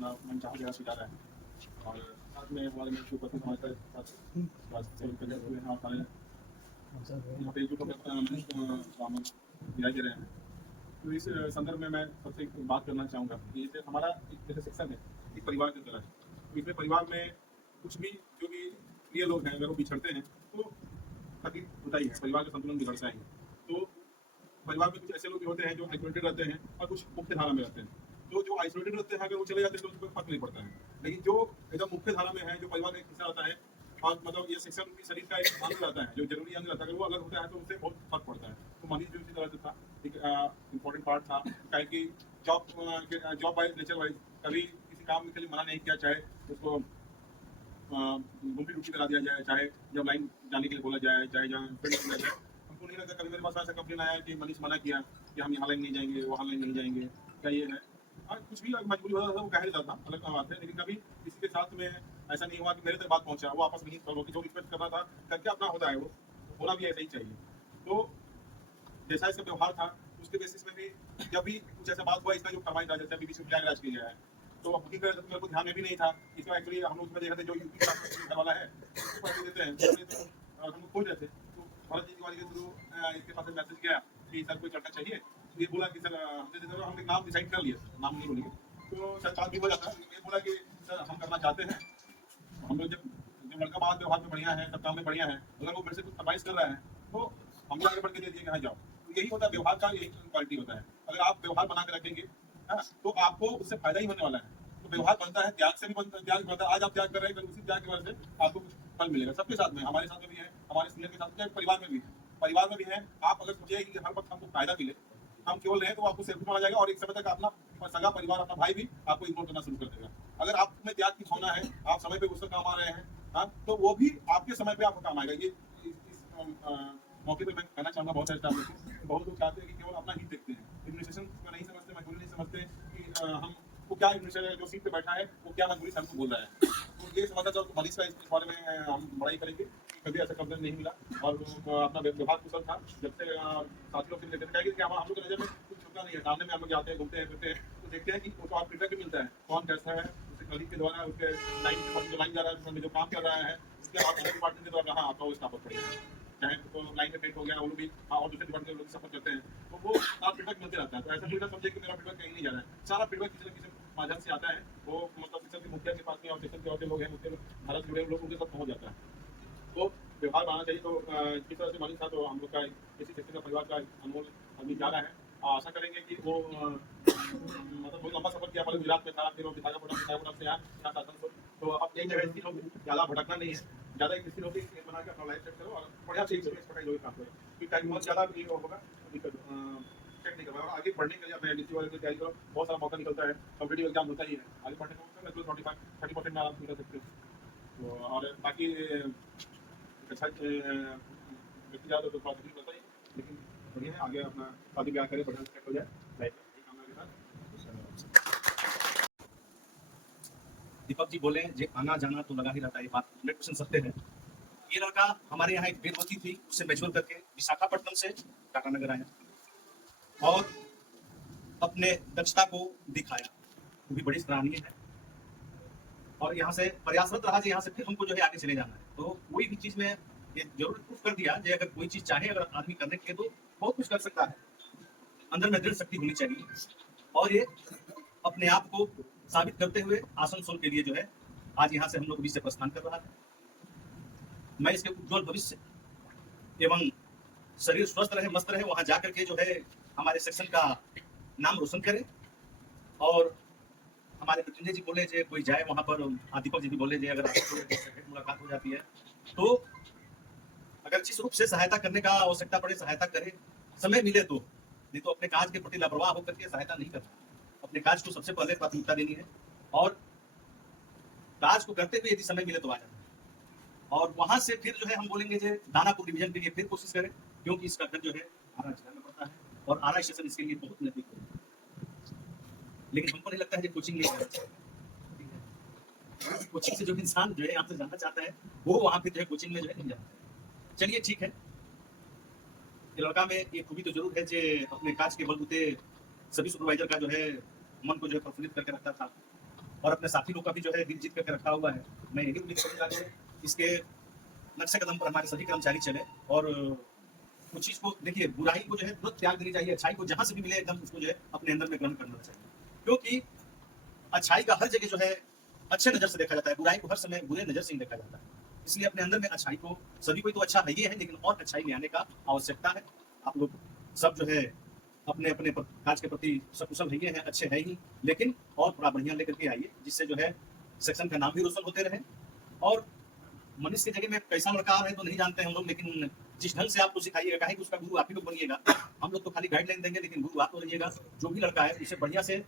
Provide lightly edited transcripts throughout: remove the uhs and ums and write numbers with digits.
अपना मनचाहा जगह पे जा रहा है और साथ में हमारे में उपस्थित हमारे साथ स्वास्थ्य सेवक हुए हैं और सारे यहाँ पे एकजुट होकर हम दिखाई दे रहे हैं। तो इस संदर्भ में मैं सबसे एक बात करना चाहूँगा कि जैसे हमारा एक जैसे सेक्शन है एक परिवार की तरह है, तो इसमें परिवार में कुछ भी जो भी प्रिय लोग हैं अगर वो बिछड़ते हैं तो तकलीफ होता ही है, परिवार का संतुलन बिगड़ता ही है। तो परिवार में कुछ ऐसे लोग होते हैं जो आइसोलेटेड रहते हैं और कुछ मुख्य धारा में रहते हैं। तो जो आइसोलेटेड रहते हैं अगर वो चले जाते हैं तो उसको फर्क नहीं पड़ता है, लेकिन जो एकदम मुख्य धारा में है, जो परिवार का एक हिस्सा रहता है और मतलब ये सेक्शन उनकी शरीर का एक अंग रहता है, जो जरूरी अंग रहता है, अगर वो अलग होता है तो उससे बहुत फर्क पड़ता है। तो मनीष भी उसी तरह से था, एक इम्पोर्टेंट पार्ट था, क्या कि जॉब वाइज नेचर वाइज कभी किसी काम के लिए मना नहीं किया, चाहे उसको घूमती डूबती करा दिया जाए, चाहे जब लाइन जाने के लिए बोला जाए, चाहे जहाँ दिया जाए, हमको नहीं लगता कभी मेरे पास ऐसा कंप्लेन आया कि मनीष मना किया कि हम यहाँ लाइन नहीं जाएंगे, वहाँ लाइन नहीं जाएंगे, क्या ये है। हाँ, कुछ भी मजबूरी होता था वो कह देता था, अलग बात है, लेकिन कभी किसी के साथ में ऐसा नहीं हुआ कि मेरे तक बात पहुँचा, वो आपस में ही सॉल्व होगी, जो रिक्वेस्ट करना था करके अपना होता है, वो होना भी ऐसा ही चाहिए। तो जैसा इसका व्यवहार था उसके बेसिस में भी जब भी कुछ ऐसा बात हुआ, इसका जो फरमाइश था जैसे अभी विश्व प्रयागराज किया गया है, तो अब बुकिंग मेरे को ध्यान में भी नहीं था। इसका एक्चुअली हम लोग उसमें देखा था जो यूपी का घर वाला है उसको पैसे देते हैं, तो हम लोग खोज रहे थे, तो भरत जी तिवारी के थ्रू इसके पास मैसेज गया कि सर कोई लड़का चाहिए, तो ये बोला कि सर हमने दे दो, हमने नाम डिसाइड कर लिया, नाम नहीं बोलेंगे, तो सर बात भी हो जाता है। ये बोला कि सर हम करना चाहते हैं, हम लोग जब जब लड़का बात व्यवहार में बढ़िया है, सब काम में बढ़िया है, अगर वो मेरे से कुछ फरमाइश कर रहा है तो हम भी आगे बढ़ के दे दिए कि हाँ जाओ। तो यही होता है, व्यवहार का यही क्वालिटी होता है। अगर आप व्यवहार बना के रखेंगे हाँ, तो आपको उससे फायदा ही होने वाला है। तो व्यवहार बनता है, त्याग से भी बनता है, त्याग बनता है। आज आप त्याग कर रहे हैं, कल उसी त्याग की वजह से आपको कुछ फल मिलेगा। सबके साथ में, हमारे साथ में भी है, हमारे सीनियर के साथ में, परिवार में भी है, परिवार में भी है। आप अगर सोचिए कि हर वक्त हमको फायदा मिले, हम केवल रहे, तो आपको सेल्फ माना जाएगा और एक समय तक अपना सगा परिवार, अपना भाई भी आपको इग्नोर करना शुरू कर देगा। अगर आप में त्याग की भावना है, आप समय पे उसका काम आ रहे हैं, हाँ, तो वो भी आपके समय पे आपको काम आएगा। ये इस मौके पे मैं कहना चाहूँगा बहुत सारे स्टाफ को, बहुत लोग चाहते हैं कि केवल अपना ही देखते हैं, एडमिनिस्ट्रेशन को नहीं समझते, मजबूरी नहीं समझते कि हमको क्या एडमिनिस्ट्रेटर जो सीट पे बैठा है वो क्या मजबूरी से हमको बोल रहा है। तो ये समझना चाहो तो मनीष का इस बारे में हम बड़ा ही करेंगे कि कभी ऐसा कंप्लेन नहीं मिला और अपना व्यवहार कुशल था। जब से साथी लोग से लेकर जाएंगे कि हम लोग की नजर में कुछ छुपना नहीं है, सामने में हम लोग जाते हैं, घूमते हैं, फिरते हैं, तो देखते हैं कि उसको आप फीडबैक भी मिलता है, कौन कैसा है, उसके कलीग के द्वारा, उसके लाइन जो लाइन जा रहा है, उसमें जो काम कर रहा है, उसके आप डिपार्टमेंट के द्वारा, हाँ आपका वो स्टाफ बढ़िया है, चाहे तो लाइन में पेंट हो गया, वो लोग भी और दूसरे डिपार्टमेंट के लोग सफर करते हैं, तो वो आप फीडबैक मिलते रहता है। तो ऐसा फीडबैक समझे कि मेरा फीडबैक कहीं नहीं जा रहा है, सारा फीडबैक किसी न किसी माध्यम से आता है, वो मतलब सेक्शन के मुखिया के पास में और सेक्शन के और लोग हैं, मुख्य भारत जुड़े लोग, उनके साथ पहुंच जाता है। तो व्यवहार बनाना चाहिए। तो जिस तरह से मालिक था, तो हम लोग का किसी सेक्शन का परिवार का अनमोल आदमी जा रहा है, आशा करेंगे कि वो मतलब बहुत लंबा सफर किया, पहले गुजरात में था, फिर वो विशाखापट्टनम से यहाँ आसनसोल, तो अब एक जगह स्थिर होगी, ज़्यादा भटकना नहीं है, ज़्यादा एक स्थिर होगी, एक बना के अपना लाइफ सेट करो और बढ़िया से एक्सपर्टाइज होगी काम करो, क्योंकि टाइम बहुत ज़्यादा ये होगा, दिक्कत चेक नहीं करना। और आगे बढ़ने के लिए अपने एनडीसी वाले की तैयारी करो, बहुत सारा मौका निकलता है, कॉम्पिटिटिव एग्जाम होता ही है, आगे बढ़ने का मौका लगभग 30% में आराम से निकल सकते हो। तो और बाकी अच्छा व्यक्ति ज़्यादा तो थोड़ा तकलीफ होता ही, लेकिन बढ़िया है, आगे अपना शादी ब्याह करें, बढ़िया सेट हो जाए लाइफ में, यही कामना के साथ। दीपक जी बोले जे आना जाना तो लगा ही रहता है, ये बात 100% सत्य है। ये लड़का हमारे यहाँ एक बेट होती थी, उससे मैच्योर करके विशाखापट्टनम से टाटानगर आया और अपने दक्षता को दिखाया, वो भी बड़ी सराहनीय है। और यहाँ से प्रयासरत रहा, यहाँ से फिर हमको जो है आगे चले जाना है। तो कोई भी चीज में ये जरूर प्रूफ कर दिया, अगर कोई चीज चाहे अगर आदमी करने के लिए तो बहुत कुछ कर सकता है, अंदर में दृढ़ शक्ति होनी चाहिए। और ये अपने आप को साबित करते हुए आसनसोल के लिए जो है आज यहाँ से हम लोग बीच से प्रस्थान कर रहा है। मैं इसके उज्जवल भविष्य एवं शरीर स्वस्थ रहे, मस्त रहे, वहां जाकर के जो है हमारे सेक्शन का नाम रोशन करे। और हमारे मृत्युंजय जी बोले जे कोई जाए वहां पर, दीपक जी भी बोले जे अगर मुलाकात हो जाती है तो अगर जिस रूप से सहायता करने का आवश्यकता पड़े सहायता करे, समय मिले तो, नहीं तो अपने काज के प्रति लापरवाह होकर के सहायता नहीं करना, अपने काज को सबसे पहले प्राथमिकता देनी है और काज को करते हुए यदि समय मिले तो आ जाना है। और वहां से फिर जो है हम बोलेंगे जे दानापुर डिवीजन के लिए फिर कोशिश करें, क्योंकि इसका घर जो है आरा जिला में पड़ता है और आरा स्टेशन इसके लिए बहुत नजदीक है। लेकिन हमको नहीं लगता है कि कोचिंग नहीं करना चाहिए, कोचिंग से जो इंसान जो है यहाँ से जाना चाहता है वो वहां फिर जो है कोचिंग में जो है नहीं जाता है। चलिए ठीक है, ये लड़का में ये खूबी तो जरूर है जे अपने काज के बलबूते सभी सुपरवाइजर का जो है मन को जो है प्रफुल्लित करके रखता था और अपने साथी लोग का भी जो है दिल जीत करके रखा हुआ है। मैं यही उम्मीद करूंगा कि इसके नक्शे कदम पर हमारे सभी कर्मचारी चले और कुछ चीज को देखिए, बुराई को जो है तुरंत त्याग देनी चाहिए, अच्छाई को जहां से भी मिले एकदम उसको जो है अपने अंदर में ग्रहण करना चाहिए, क्योंकि अच्छाई का हर जगह जो है अच्छे नजर से देखा जाता है, बुराई को हर समय बुरे नजर से ही देखा जाता है। इसलिए अपने अंदर में अच्छाई को, सभी कोई तो अच्छा है ही है, लेकिन और अच्छाई ले आने का आवश्यकता है। आप लोग सब जो है अपने अपने काज के प्रति सकुशल है हैं, अच्छे है ही, लेकिन और थोड़ा बढ़िया लेकर के आइए, जिससे जो है सेक्शन का नाम भी रोशन होते रहे। और मनीष की जगह में कैसा लड़का आ रहे तो नहीं जानते हैं हम लोग, लेकिन जिस ढंग से आपको सिखाइएगा, कहीं उसका गुरु आप ही लोग बनिएगा। हम लोग तो खाली गाइडलाइन देंगे, लेकिन गुरु आप तो रहिएगा। जो भी लड़का है उसे बढ़िया से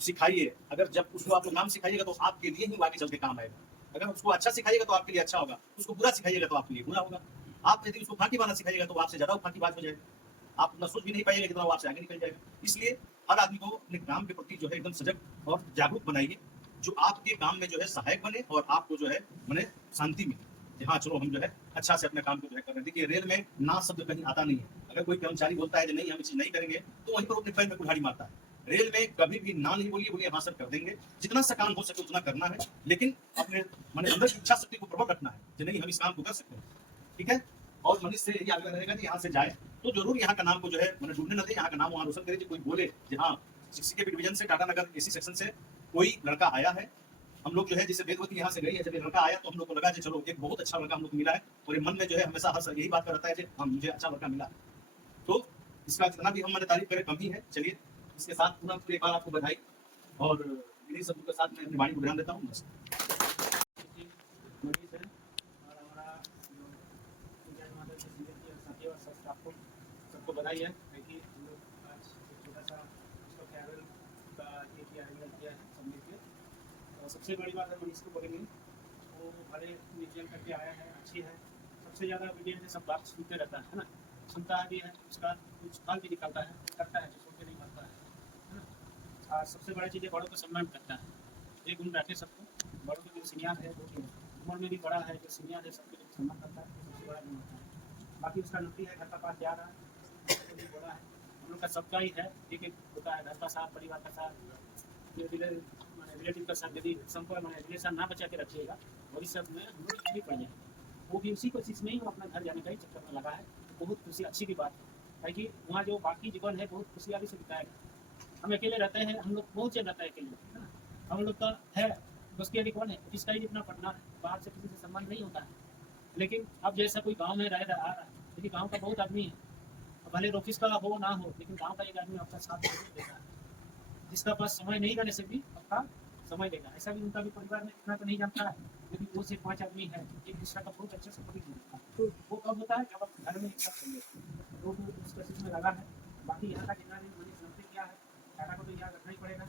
सिखाइए। अगर जब उसको आप लोग नाम सिखाइएगा तो आपके लिए ही वो आगे चल के काम आएगा। अगर उसको अच्छा सिखाइएगा तो आपके लिए अच्छा होगा, उसको बुरा सिखाइएगा तो आपके लिए बुरा होगा। आप यदि उसको फांकीबाज सिखाइएगा तो आपसे ज्यादा फांकीबाज हो जाएगा। आप उतना सोच भी नहीं पाइएगा जितना वो आपसे आगे निकल जाएगा। इसलिए हर आदमी को अपने काम के प्रति जो है एकदम सजग और जागरूक बनाइए, जो आपके काम में जो है सहायक बने और आपको जो है मने शांति मिले। कि हाँ चलो हम जो है अच्छा से अपने काम को जो है कर रहे हैं। देखिए रेल में ना शब्द कहीं आता नहीं है। अगर कोई कर्मचारी बोलता है कि नहीं हम ये चीज नहीं करेंगे, तो वहीं पर अपने पैर में कुल्हाड़ी मारता है। रेल में कभी भी ना नहीं बोलिए, बोलिए हाँ सर कर देंगे। जितना सा काम हो सके उतना करना है, लेकिन अपने माने अंदर की इच्छा शक्ति को प्रबल रखना है कि नहीं हम इस काम को कर सकते हैं। ठीक है। और मनीष से यही आग्रह रहेगा कि यहाँ से जाए तो जरूर यहाँ का नाम को जो है मैंने डूबने न दे, यहाँ का नाम वहाँ रोशन करे। जो कोई बोले कि हाँ सिक्सटी के डिवीजन से टाटा नगर एसी सेक्शन से कोई लड़का आया है। हम लोग जो है जैसे वेदवती यहाँ से गई है, जब ये लड़का आया तो हम लोग को लगा कि चलो एक बहुत अच्छा लड़का हम लोग को मिला है, और ये मन में जो है हमेशा हर यही बात करता है कि हाँ मुझे अच्छा लड़का मिला। तो इसका जितना भी हम मैंने तारीफ करें कम ही है। चलिए इसके साथ पूरा एक बार आपको बधाई, और इन्हीं सब के साथ मैं अपनी वाणी को ध्यान देता हूँ। बस मनीष है और हमारा जो इंचार्ज माधव से सीनियर और साथी और सब स्टाफ को सबको बधाई है कि हम लोग आज एक छोटा सा उसका फेयरवेल का ये किया है, किया है सब मिल के। और सबसे बड़ी बात है मनीष को बोलेंगे, वो भले म्यूजियम करके आया है, अच्छी है। सबसे ज़्यादा मीडिया से सब बात सुनते रहता है ना, सुनता भी है, उसका कुछ फल भी निकलता है, करता है जो सुन के नहीं करता है ना। और सबसे बड़ी चीज़ है बड़ों का सम्मान करता है। एक गुण रखे सबको, बड़ों के जो सीनियर है वो भी उम्र में भी बड़ा है, जो सीनियर है सबके लिए सम्मान करता है, तो सबसे बड़ा गुण होता है। बाकी उसका नौकरी है, घर का पास जा रहा है, तो भी बड़ा है। हम लोग का सबका ही है, एक एक होता है, घर का साथ, परिवार का साथ, रिलेटिव का साथ। यदि संपर्क मैंने रिलेशन ना बचा के रखिएगा भविष्य में हम लोग भी पड़ जाएंगे। वो भी उसी कोशिश में ही वो अपना घर जाने का ही चक्कर में लगा है, तो बहुत खुशी अच्छी की बात है कि वहाँ जो बाकी जीवन है बहुत खुशहाली से बिताएगा। हम अकेले रहते हैं, हम लोग बहुत चल रहता है अकेले, है ना। हम लोग का है बस के अभी कौन है, इसका ही इतना पढ़ना है, बाहर से किसी से संबंध नहीं होता है। लेकिन अब जैसा कोई गांव में रह रहा आ रहा है, लेकिन गांव का बहुत आदमी है, भले ऑफिस का हो ना हो, लेकिन गांव का एक आदमी आपका साथ देता है, जिसका पास समय नहीं रहने से भी आपका समय देगा। ऐसा भी उनका भी परिवार में इतना तो नहीं जानता है, लेकिन 2 से 5 आदमी है, एक दूसरा का बहुत अच्छे से पकड़ लेता है। तो वो कब होता है जब आप घर में एक साथ होंगे, तो वो उस कोशिश में लगा है। बाकी यहाँ का जितना भी मुझे समझते क्या है, टाटा को तो याद रखना ही पड़ेगा।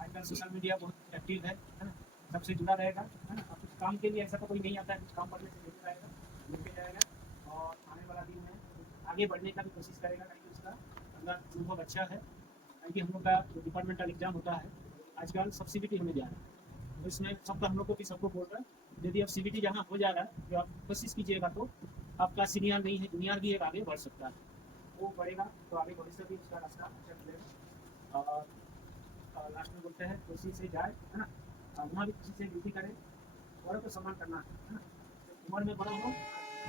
आजकल सोशल मीडिया बहुत एक्टिव है ना, सबसे जुड़ा रहेगा, है ना। अब कुछ काम के लिए ऐसा तो कोई नहीं आता है, कुछ काम करने से जुड़ा रहेगा, मिलते जाएगा, और आने वाला दिन में आगे बढ़ने का भी कोशिश करेगा, क्योंकि उसका अंदर अनुभव अच्छा है। क्योंकि हम लोग का जो डिपार्टमेंटल एग्जाम होता है आजकल सब सीबीटी होने जा रहा है, तो इसमें सबका हम लोग को भी सबको बोल रहा है, यदि अब सीबीटी जहाँ हो जा रहा है, जो आप कोशिश कीजिएगा तो आपका सीनियर नहीं है, जूनियर भी एक आगे बढ़ सकता है। वो बढ़ेगा तो आगे भविष्य भी उसका रास्ता अच्छा मिलेगा। और लास्ट में बोलते हैं कोशिश से जाए, है ना, वहाँ भी किसी से ड्यूटी करें, बड़ों को सम्मान करना है ना। उम्र में बड़ा हो,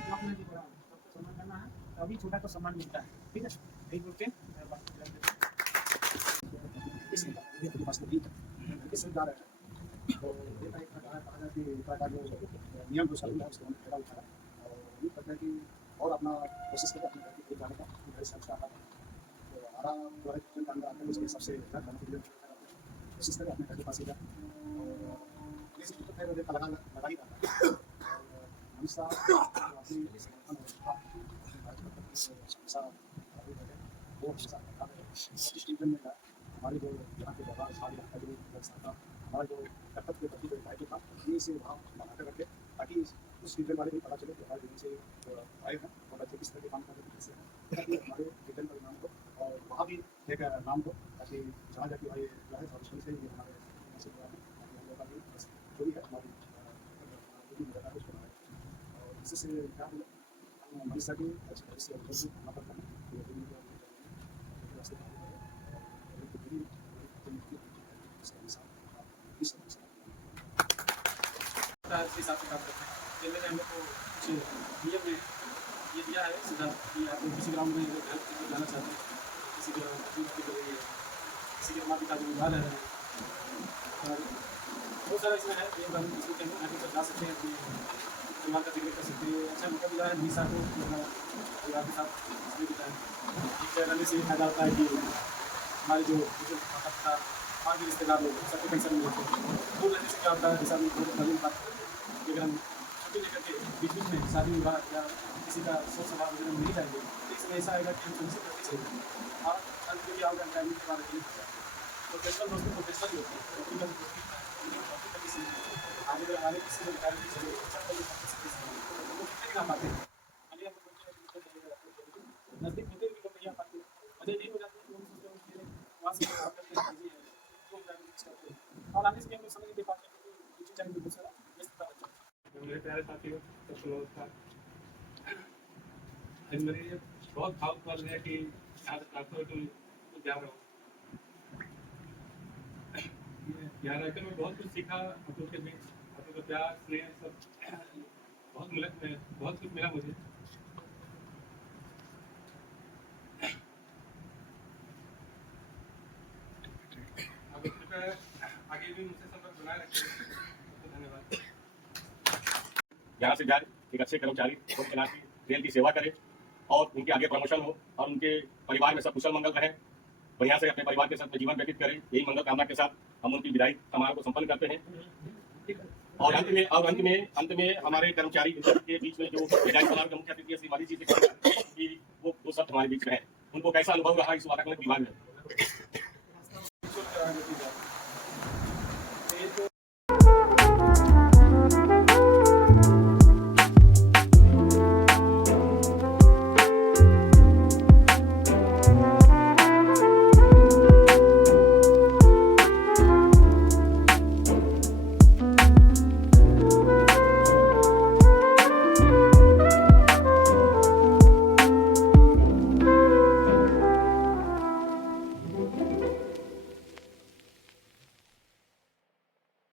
जॉब में भी बड़ा हो, सबको सम्मान करना है, तभी छोटा को सम्मान मिलता है। ठीक है, यही बोल के मैं बात कर रहा हूँ। इसके पास नहीं इसमें जा रहा है, तो ये एक कहा जाए कि का जो नियम जो चल रहा है उसको हमने फायदा उठाया, और ये करते हैं कि और अपना कोशिश करें अपने घर की जाने का, घर से अच्छा आता है। तो हमारा जो है किचन का अंदर आते हैं उसके हिसाब से घर खाने के लिए कोशिश करें अपने घर के पास ही जाए, और इस तो फिर लगा ही रहता है। और हमेशा अपनी वो हमेशा इस टीम में हमारी जो यहाँ के व्यवहार था, हमारा जो कर्तव्य के प्रति जो दायित्व था, ये से वहाँ बनाकर रखे, ताकि उस रीजन वाले भी पता चले कि हमारे से आए हैं और बच्चे किस तरह के काम करते हैं, कैसे हैं, ताकि हमारे रीजन का नाम हो और वहाँ भी एक नाम हो, ताकि जहाँ जाके भाई जो है शुरू से ही हमारे से जुड़ा है, ताकि हम लोग का भी जो भी है हमारी जो भी मदद है उसको बनाए। और इससे क्या हो मनीषा की अच्छे भविष्य वहाँ पर रास्ते की कर रही है, किसी के माता पिता जो विवाह रह रहे हैं, और बहुत सारा इसमें है। ये हम इसको कहीं आगे तक जा सकते हैं, अपने परिवार का जिक्र कर सकते हैं। अच्छा मौका मिला है 20 साल को अपना परिवार के साथ समय बिताएं। एक रहने से ये फायदा होता है कि हमारे जो माता पिता और भी रिश्तेदार लोग सबको पेंशन मिल जाते हैं। दूर रहने से क्या होता है, जैसा हम पहले बात करें, अगर हम छुट्टी लेकर के बीच बीच में शादी विवाह या किसी का शोक सभा वगैरह में नहीं जाएंगे तो इसमें ऐसा आएगा कि हम सुनिश्चित करते चलेंगे। और अंत में क्या होगा, टाइमिंग के बारे में प्रोफेशनल दोस्तों प्रोफेशनल ही होते हैं, व्यक्तिगत दोस्ती किसी आगे अगर हमारे किसी को बताया कि चलो अच्छा चलो वो कितने भी ना पाते हैं। आगे हम नज़दीक होते हुए भी लोग नहीं आ पाते, वजह यही हो जाती है कि हम सोचते हैं कि वहाँ से बात करके बिजी है तो करते हैं, और आगे से हम लोग समझ नहीं पाते क्योंकि ड्यूटी टाइम में बहुत सारा व्यस्तता रहता है। मेरे प्यारे साथियों, सबको नमस्कार। आज मेरे लिए बहुत भावुक पल है कि आज रातों तुम जा रहे हो। यहाँ रहकर मैं बहुत कुछ सीखा, आप लोग के बीच आप लोग का प्यार स्नेह सब बहुत कुछ मिला मुझे। आप लोग कृपया आगे भी मुझसे संपर्क बनाए रखें। धन्यवाद। यहाँ से जाए एक अच्छे कर्मचारी रोड चला के रेल की सेवा करे और उनके आगे प्रमोशन हो और उनके परिवार में सब कुशल मंगल रहे, बढ़िया से अपने परिवार के साथ में जीवन व्यतीत करें। यही मंगल कामना के साथ हम उनकी विदाई समारोह को संपन्न करते हैं। और अंत में हमारे कर्मचारी के बीच में जो विदाई समारोह का मुख्य अतिथि श्री माली जी से कि वो दो शब्द हमारे बीच में है, उनको कैसा अनुभव रहा इस वातावरण विभाग में।